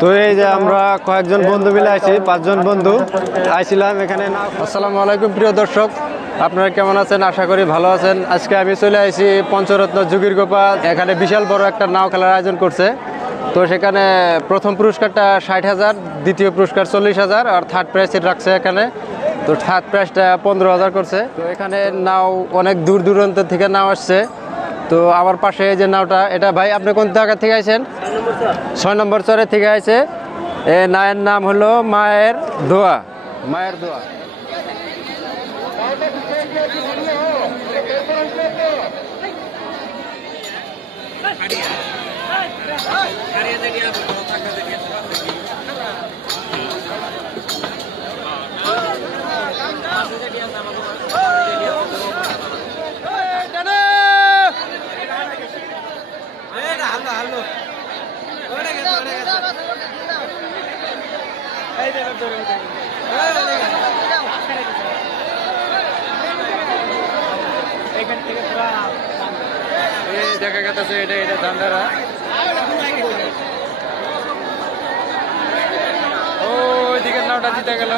তো এই যে আমরা কয়েকজন বন্ধু মিলে আছি, 5 জন বন্ধু আইছিলাম এখানে। আসসালামু আলাইকুম প্রিয় দর্শক, আপনারা কেমন আছেন? আশা করি ভালো আছেন। আজকে আমি চলে আসি পঞ্চরত্ন যোগীরগোপা, এখানে বিশাল বড় একটা নাও খেলার আয়োজন করছে। তো সেখানে প্রথম পুরস্কারটা 60,000, দ্বিতীয় পুরস্কার 40,000 আর থার্ড প্রাইজ রাখছে এখানে। তো থার্ড প্রাইজটা 15,000 করছে। তো এখানে নাও অনেক দূর দূরান্ত থেকে নাও আসছে। তো আমার পাশে এই যে নাওটা, এটা ভাই আপনি কোন জায়গা থেকে আইছেন? 6 নম্বর চরে থেকে আইছে। এই নায়ের নাম হলো মায়ের দোয়া। মায়ের দোয়া। দেখা গেছে এটা ধান্দারা। ওই দিকের নাওটা জিতে গেল।